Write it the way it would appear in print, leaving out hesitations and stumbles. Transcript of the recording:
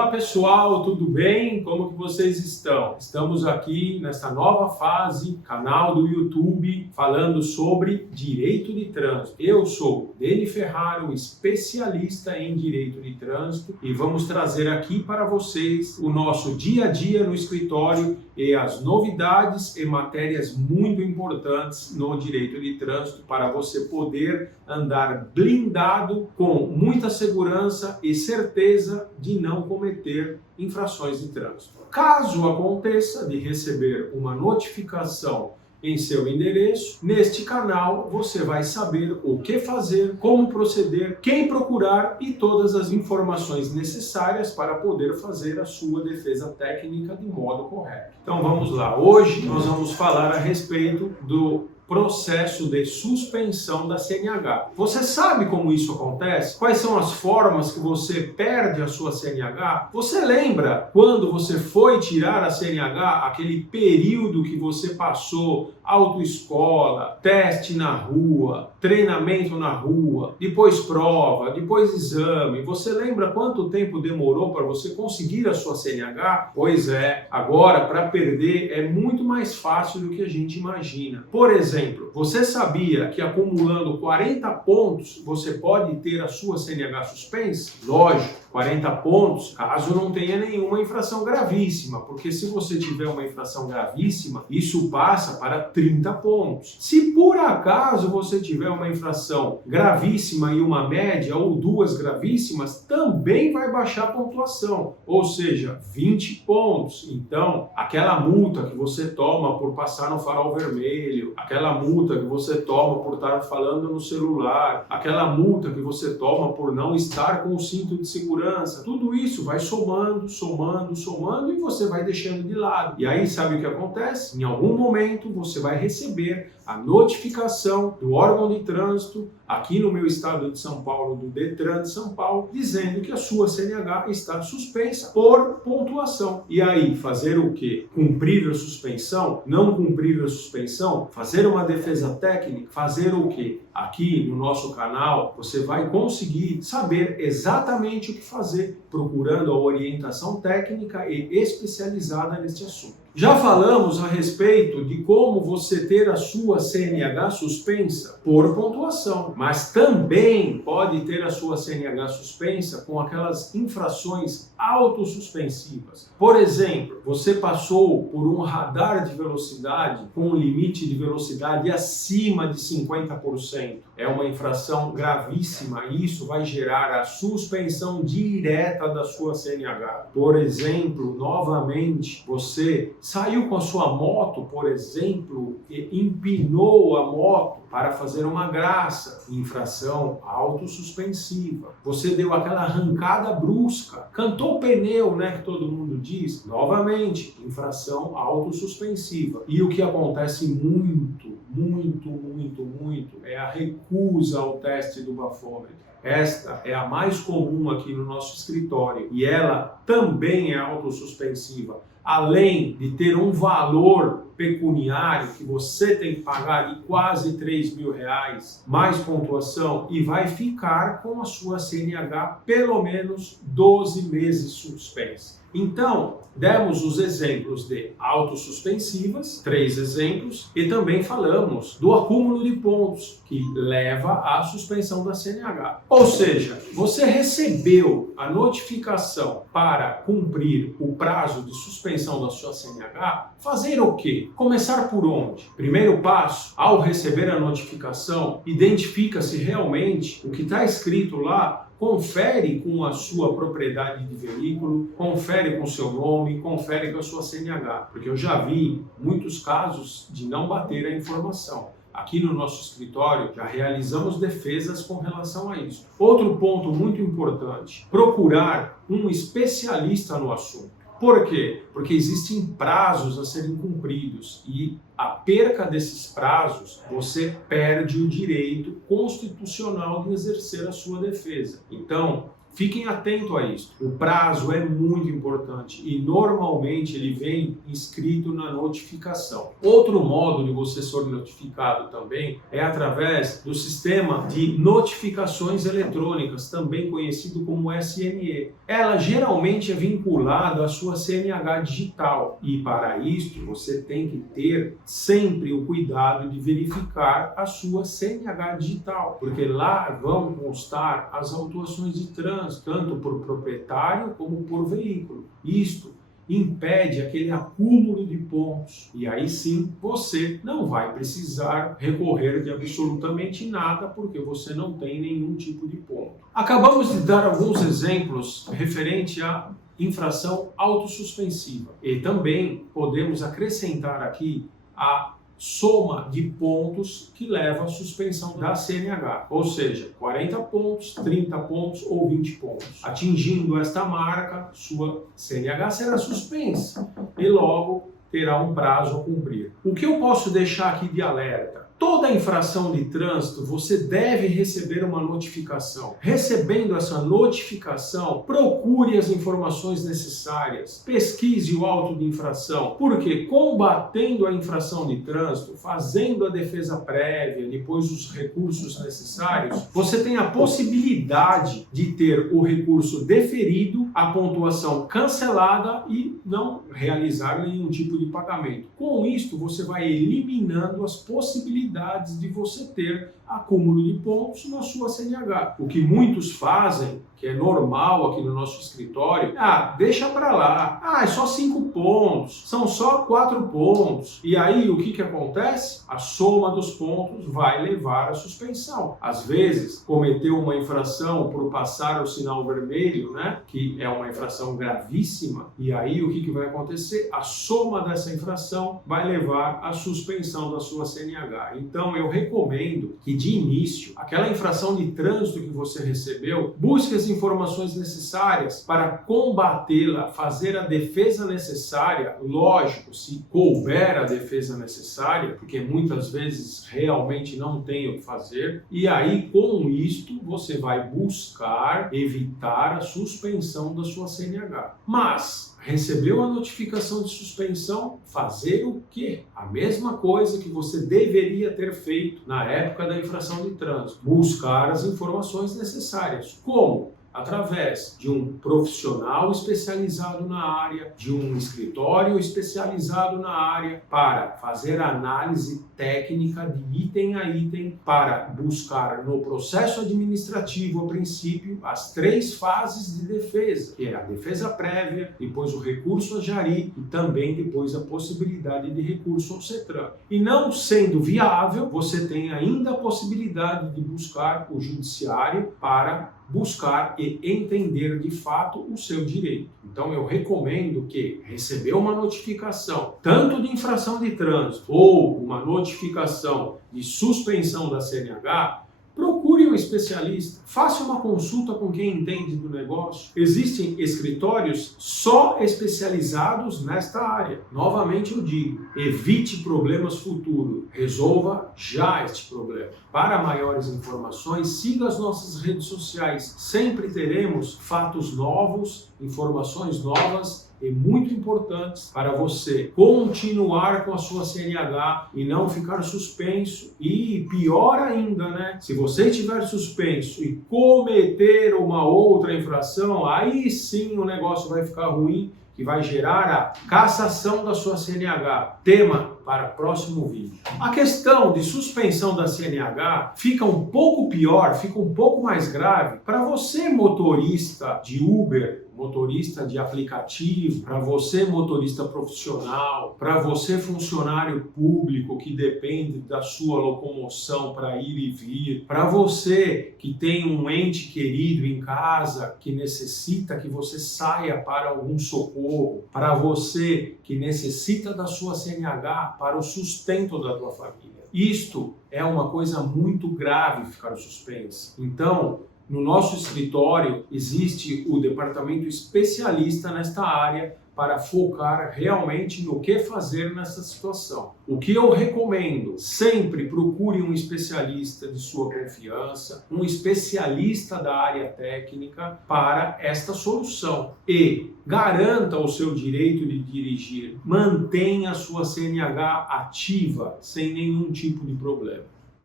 Olá pessoal, tudo bem? Como que vocês estão? Estamos aqui nessa nova fase, canal do YouTube, falando sobre direito de trânsito. Eu sou Deni Ferraro, especialista em direito de trânsito, e vamos trazer aqui para vocês o nosso dia a dia no escritório e as novidades e matérias muito importantes no direito de trânsito para você poder andar blindado com muita segurança e certeza de não cometer infrações de trânsito. Caso aconteça de receber uma notificação em seu endereço, neste canal você vai saber o que fazer, como proceder, quem procurar e todas as informações necessárias para poder fazer a sua defesa técnica de modo correto. Então vamos lá, hoje nós vamos falar a respeito do processo de suspensão da CNH. Você sabe como isso acontece? Quais são as formas que você perde a sua CNH? Você lembra quando você foi tirar a CNH, aquele período que você passou, autoescola, teste na rua, treinamento na rua, depois prova, depois exame? Você lembra quanto tempo demorou para você conseguir a sua CNH? Pois é, agora para perder é muito mais fácil do que a gente imagina. Por exemplo, você sabia que acumulando 40 pontos você pode ter a sua CNH suspensa? Lógico, 40 pontos caso não tenha nenhuma infração gravíssima, porque se você tiver uma infração gravíssima, isso passa para 30 pontos. Se por acaso você tiver uma infração gravíssima e uma média ou duas gravíssimas, também vai baixar a pontuação, ou seja, 20 pontos. Então, aquela multa que você toma por passar no farol vermelho, aquela multa que você toma por estar falando no celular, aquela multa que você toma por não estar com o cinto de segurança, tudo isso vai somando, somando, somando e você vai deixando de lado. E aí sabe o que acontece? Em algum momento você vai receber a notificação do órgão de trânsito aqui no meu estado de São Paulo, do Detran de São Paulo, dizendo que a sua CNH está suspensa por pontuação. E aí, fazer o quê? Cumprir a suspensão? Não cumprir a suspensão? Fazer uma defesa técnica? Fazer o quê? Aqui no nosso canal, você vai conseguir saber exatamente o que fazer, procurando a orientação técnica e especializada neste assunto. Já falamos a respeito de como você ter a sua CNH suspensa por pontuação, mas também pode ter a sua CNH suspensa com aquelas infrações autossuspensivas. Por exemplo, você passou por um radar de velocidade com um limite de velocidade acima de 50%. É uma infração gravíssima e isso vai gerar a suspensão direta da sua CNH. Por exemplo, novamente, você saiu com a sua moto, por exemplo, e empinou a moto para fazer uma graça, infração autossuspensiva. Você deu aquela arrancada brusca, cantou o pneu, né, que todo mundo diz, novamente, infração autossuspensiva. E o que acontece muito é a recusa ao teste do bafômetro. Esta é a mais comum aqui no nosso escritório e ela também é autossuspensiva. Além de ter um valor pecuniário que você tem que pagar de quase R$3.000, mais pontuação, e vai ficar com a sua CNH pelo menos 12 meses suspensa. Então, demos os exemplos de autossuspensivas, 3 exemplos, e também falamos do acúmulo de pontos, que leva à suspensão da CNH. Ou seja, você recebeu a notificação para cumprir o prazo de suspensão da sua CNH, fazer o quê? Começar por onde? Primeiro passo, ao receber a notificação, identifica se realmente o que está escrito lá confere com a sua propriedade de veículo, confere com o seu nome, confere com a sua CNH, porque eu já vi muitos casos de não bater a informação. Aqui no nosso escritório já realizamos defesas com relação a isso. Outro ponto muito importante, procurar um especialista no assunto. Por quê? Porque existem prazos a serem cumpridos e a perca desses prazos, você perde o direito constitucional de exercer a sua defesa. Então, Fiquem atentos a isso. O prazo é muito importante e normalmente ele vem inscrito na notificação. Outro modo de você ser notificado também é através do sistema de notificações eletrônicas, também conhecido como SNE. Ela geralmente é vinculada à sua CNH digital e para isto você tem que ter sempre o cuidado de verificar a sua CNH digital, porque lá vão constar as autuações de trânsito, tanto por proprietário como por veículo. Isto impede aquele acúmulo de pontos e aí sim você não vai precisar recorrer de absolutamente nada porque você não tem nenhum tipo de ponto. Acabamos de dar alguns exemplos referente à infração autossuspensiva e também podemos acrescentar aqui a soma de pontos que leva à suspensão da CNH, ou seja, 40 pontos, 30 pontos ou 20 pontos. Atingindo esta marca, sua CNH será suspensa e logo terá um prazo a cumprir. O que eu posso deixar aqui de alerta? Toda infração de trânsito você deve receber uma notificação. Recebendo essa notificação, procure as informações necessárias, pesquise o auto de infração, porque combatendo a infração de trânsito, fazendo a defesa prévia, depois os recursos necessários, você tem a possibilidade de ter o recurso deferido, a pontuação cancelada e não realizar nenhum tipo de pagamento. Com isto, você vai eliminando as possibilidades de você ter acúmulo de pontos na sua CNH. O que muitos fazem, que é normal aqui no nosso escritório, deixa para lá, é só 5 pontos, são só 4 pontos. E aí o que acontece? A soma dos pontos vai levar à suspensão. Às vezes, cometeu uma infração por passar o sinal vermelho, né? Que é uma infração gravíssima, e aí o que vai acontecer? A soma dessa infração vai levar à suspensão da sua CNH. Então eu recomendo que de início, aquela infração de trânsito que você recebeu, busque as informações necessárias para combatê-la, fazer a defesa necessária, lógico, se couber a defesa necessária, porque muitas vezes realmente não tem o que fazer, e aí com isto você vai buscar evitar a suspensão da sua CNH. Mas recebeu a notificação de suspensão, fazer o quê? A mesma coisa que você deveria ter feito na época da infração de trânsito. Buscar as informações necessárias. Como? Através de um profissional especializado na área, de um escritório especializado na área, para fazer análise técnica de item a item, para buscar no processo administrativo, a princípio, as 3 fases de defesa, que é a defesa prévia, depois o recurso a Jari e também depois a possibilidade de recurso ao CETRAN. E não sendo viável, você tem ainda a possibilidade de buscar o judiciário para buscar e entender de fato o seu direito. Então eu recomendo que recebeu uma notificação, tanto de infração de trânsito ou uma notificação de suspensão da CNH, procure um especialista, faça uma consulta com quem entende do negócio. Existem escritórios só especializados nesta área. Novamente eu digo, evite problemas futuros, resolva já este problema. Para maiores informações, siga as nossas redes sociais. Sempre teremos fatos novos, informações novas e muito importantes para você continuar com a sua CNH e não ficar suspenso. E pior ainda, né? Se você estiver suspenso e cometer uma outra infração, aí sim o negócio vai ficar ruim, que vai gerar a cassação da sua CNH. Tema para o próximo vídeo. A questão de suspensão da CNH fica um pouco pior, fica um pouco mais grave para você motorista de Uber, motorista de aplicativo, para você motorista profissional, para você funcionário público que depende da sua locomoção para ir e vir, para você que tem um ente querido em casa que necessita que você saia para algum socorro, para você que necessita da sua CNH para o sustento da tua família. Isto é uma coisa muito grave ficar suspenso. Então, no nosso escritório existe o departamento especialista nesta área para focar realmente no que fazer nessa situação. O que eu recomendo? Sempre procure um especialista de sua confiança, um especialista da área técnica para esta solução. E garanta o seu direito de dirigir. Mantenha a sua CNH ativa sem nenhum tipo de problema.